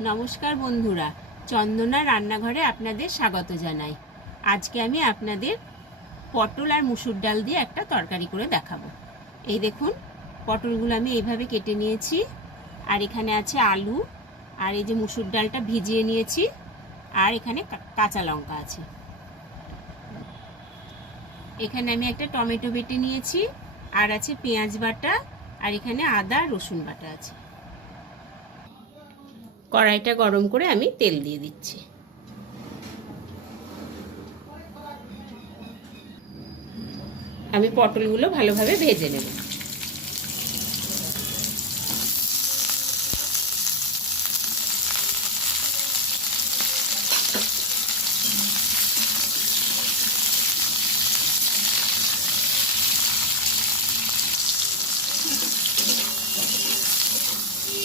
নমস্কার বন্ধুরা, চন্দনা রান্নাঘরে আপনাদের স্বাগত জানাই। আজকে আমি আপনাদের পটল আর মুসুর ডাল দিয়ে একটা তরকারি করে দেখাবো। এই দেখুন, পটলগুলো আমি এইভাবে কেটে নিয়েছি, আর এখানে আছে আলু, আর এই যে মুসুর ডালটা ভিজিয়ে নিয়েছি, আর এখানে কাঁচা লঙ্কা আছে। এখানে আমি একটা টমেটো বেটে নিয়েছি, আর আছে পেঁয়াজ বাটা, আর এখানে আদা রসুন বাটা আছে। কড়াইটা গরম করে আমি তেল দিয়ে দিচ্ছি। আমি পটলগুলো ভালোভাবে ভেজে নেব।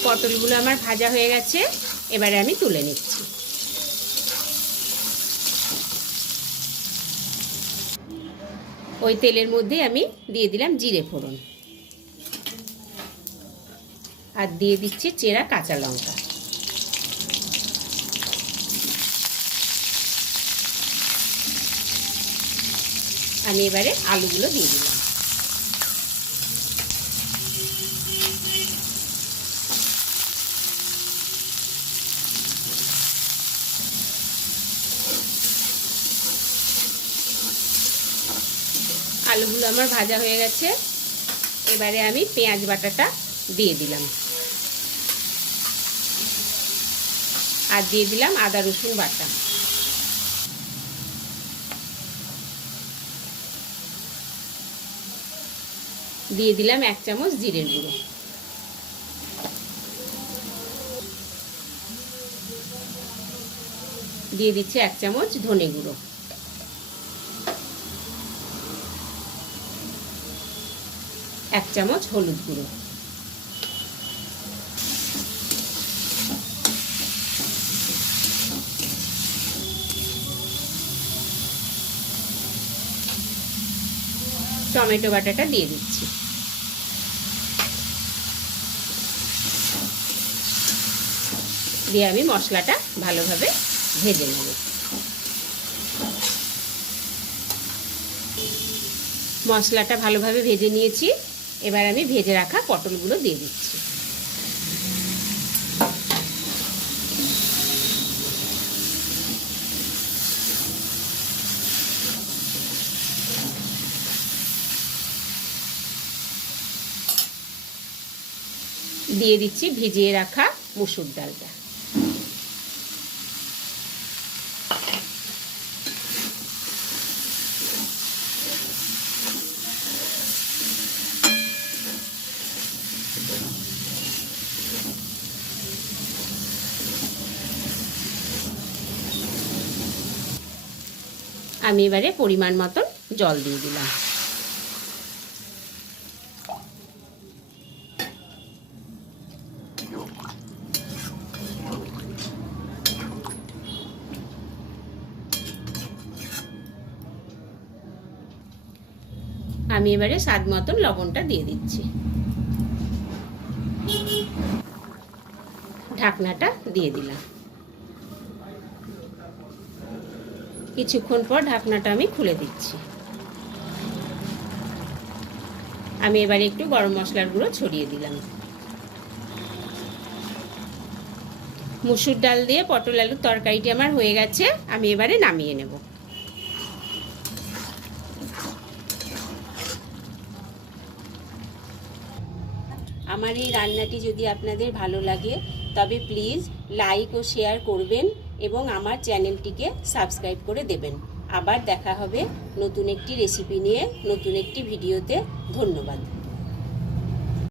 পটলগুলো আমার ভাজা হয়ে গেছে, এবারে আমি তুলে নিচ্ছি। ওই তেলের মধ্যে আমি দিয়ে দিলাম জিরে ফোড়ন, আর দিয়ে দিচ্ছি চেরা কাঁচা লঙ্কা। আমি এবারে আলুগুলো দিয়ে দিলাম। আলুগুলো আমার ভাজা হয়ে গেছে, এবারে আমি পেঁয়াজ বাটাটা দিয়ে দিলাম, আর দিয়ে দিলাম আদা রসুন বাটা। দিয়ে দিলাম 1 চামচ জিরের গুঁড়ো। দিয়ে দিচ্ছি 1 চামচ ধনে গুঁড়ো। এক চামচ হলুদ গুঁড়ো। টমেটো বাটাটা দিয়ে দিচ্ছি। দিয়ে আমি মশলাটা ভালোভাবে ভেজে নেব। মশলাটা ভালোভাবে ভেজে নিয়েছি, এবার আমি ভেজে রাখা পটলগুলো দিয়ে দিচ্ছি। দিয়ে দিচ্ছি ভিজিয়ে রাখা মুসুর ডালটা। আমি এবারে পরিমাণ মতন জল দিয়ে দিলাম। আমি এবারে স্বাদ মতন লবণটা দিয়ে দিচ্ছি। ঢাকনাটা দিয়ে দিলাম। কিছুক্ষণ পর ঢাকনাটা আমি খুলে দিচ্ছি। আমি এবারে একটু গরম মশলার গুঁড়ো ছড়িয়ে দিলাম। মুসুর ডাল দিয়ে পটল আলুর তরকারিটি আমার হয়ে গেছে, আমি এবারে নামিয়ে নেব। আমার এই রান্নাটি যদি আপনাদের ভালো লাগে তবে প্লিজ লাইক ও শেয়ার করবেন এবং আমার চ্যানেলটিকে সাবস্ক্রাইব করে দেবেন। আবার দেখা হবে নতুন একটি রেসিপি নিয়ে, নতুন একটি ভিডিওতে। ধন্যবাদ।